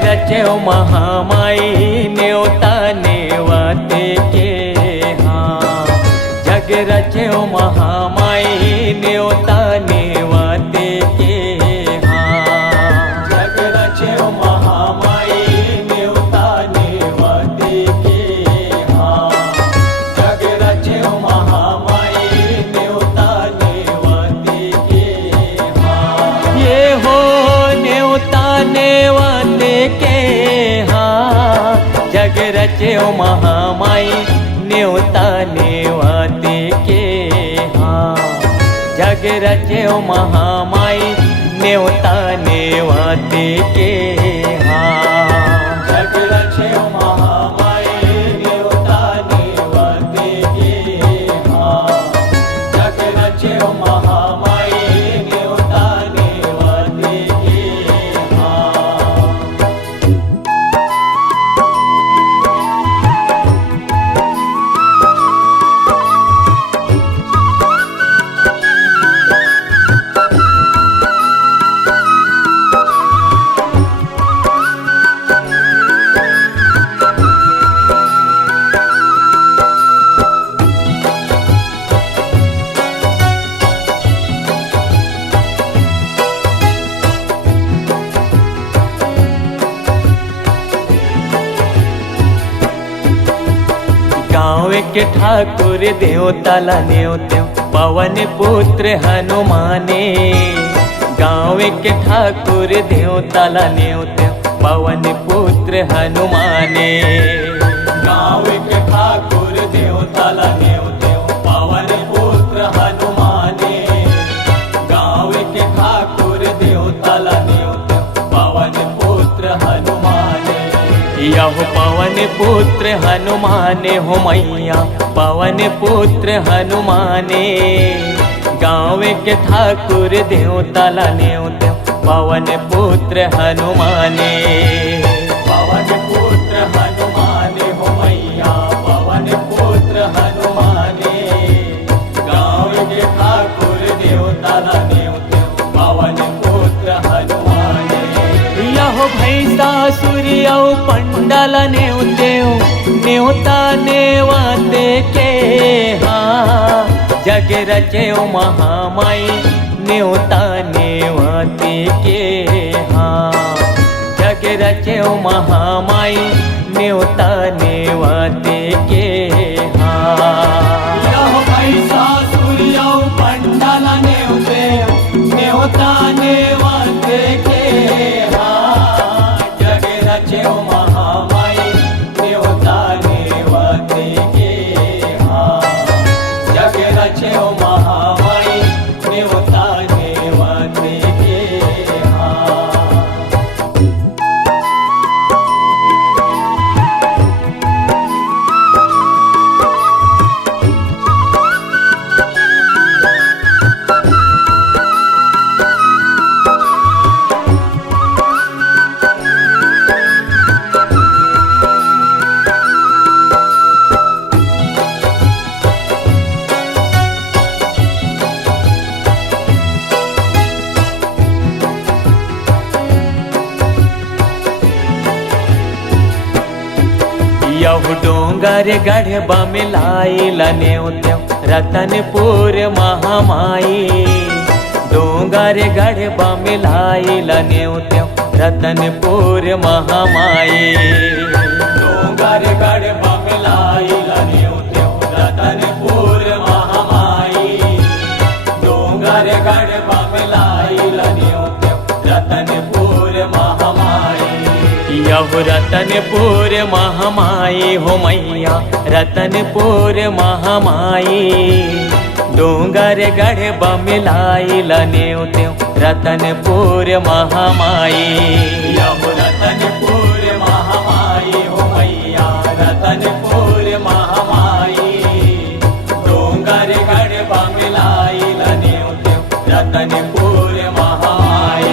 रचे महामाई न्योता नेवाते के हाँ। जग रचे महामाई न्योता नेवाते के हाँ। जग रचे महामाई न्योता नेवाते के हाँ। जग रचे महामाई न्योता नेवाते के हाँ। ये हो न्योता नेवाते के हाँ। जग रचे महामाई न्योता नेवाते के हाँ। जग रचे महामाई न्योता नेवाते के हाँ। जग रचे महामाई न्योता नेवाते के हाँ। जग रचे महामाई न्योता नेवाते के हाँ। गाँव के ठाकुर देवताला न्योत्यो पवन पुत्र हनुमाने। गाँव के ठाकुर देवताला न्योत्यो पवन पुत्र हनुमाने। गाँव के ठाकुर देवताला न्योत्यो पवन पुत्र हनुमाने। गाँव के ठाकुर देवताला न्योत्यो पवन पुत्र हनुमाने। यह पवन पुत्र हनुमाने हो मैया पवन पुत्र हनुमाने। गाँव के ठाकुर देवताला न्योत्यो पवन पुत्र हनुमाने। पवन पुत्र हनुमाने हो मैया पवन पुत्र हनुमाने। गाँव के ठाकुर देवताला न्योत्यो पवन पुत्र हनुमाने। यह भैंसासुर पंडाल न्योता नेवाते के हाँ। जग रचे महामाई न्योता नेवाते के हाँ। जग रचे महामाई न्योता नेवाते के हाँ। यह भैंसासुर पंडाल न्योता नेवाते के हाँ। जग रचे महामाई न्योता नेवाते के हाँ। जग रचे महामाई न्योता नेवाते के हाँ। यह डोंगर गढ़बा मिलाइला न्योत्यो रतनपुर महामाई। डोंगर गढ़बा मिलाइला न्योत्यो रतनपुर महामाई। डोंगर गढ़बा मिलाइला न्योत्यो रतनपुर महामाई। डोंगर गढ़बा मिलाइला न्योत्यो रतनपुर महामाई। यह रतनपुर महामाई हो मैया रतनपुर महामाई। डोंगर गढ़बा मिलाइला न्योत्यो रतनपुर महामाई। यह रतनपुर महामाई हो मैया रतनपुर महामाई। डोंगर गढ़बा मिलाइला न्योत्यो रतनपुर महामाई।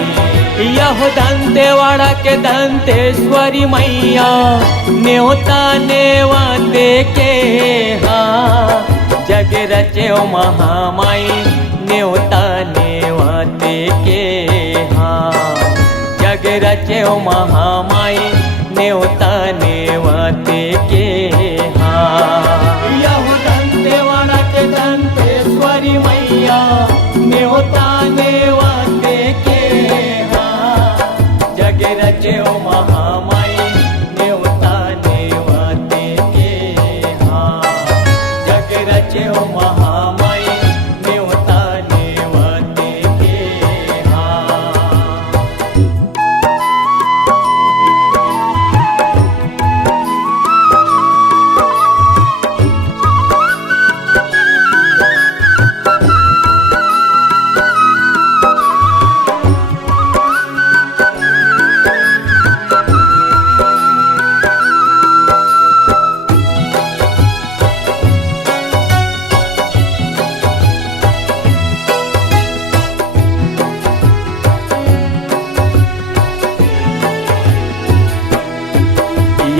यह दंतेवाड़ा के दंतेश्वरी मैया न्योता नेवाते के हाँ। जग रचे महामाई न्योता नेवाते के हाँ। जग जग रचे महामाई नेवता नेवते के यहु दंते वनाचे दंतेश्वरी मैया नेवता नेवते के जग रचे महामाई नेवता नेवते के जग रचे महामाई नेवता नेवते के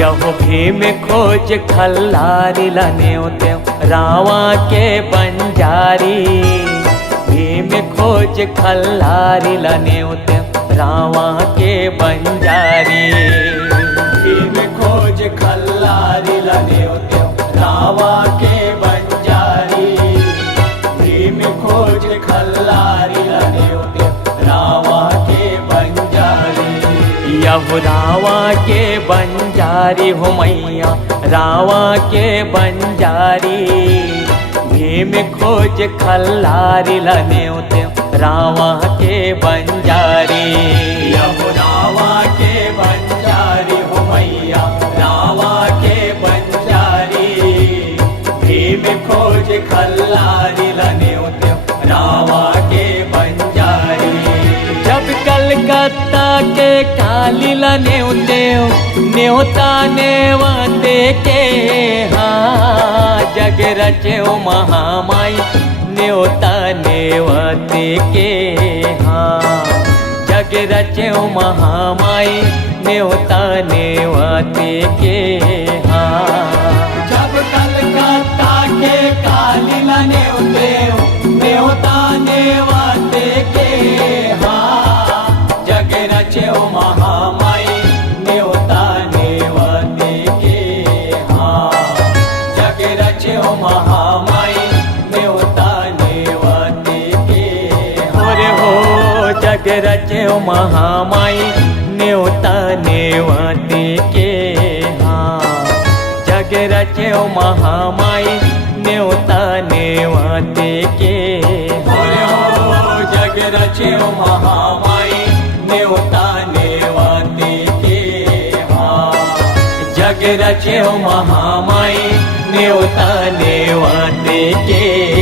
यहो भीम खोज खल्लारी लनेवते रावा के बंजारी भीम खोज खल्लारी लनेवते रावा के बंजारी भीम खोज खल्लारी लनेवते रावा के बंजारी भीम खोज खल्लारी लनेवते रावा के बंजारी यहु रावा के बंजारी हो मैया रावा के बंजारी भीम खोज खल्लारी लनेवते रावा के बंजारी यहु रावा के बंजारी हो मैया रावा के बंजारी भीम खोज खल्लारी लनेवते रावा के बंजारी जब कलकत्ता के काली लनेवते नेवता नेवते के जग रचे महामाई नेवता नेवते के जग रचे महामाई नेवता नेवते के जब कलकत्ता के काली लनेवते नेवता नेवते के जग रचे महामाई नेवता नेवते के जग रचे महामाई नेवता नेवते के हो जग रचे महामाई नेवता नेवते के जग रचे महामाई नेवता नेवते के हो जग रचे महामाई नेवता नेवते के जग रचे महामाई नेवता नेवते के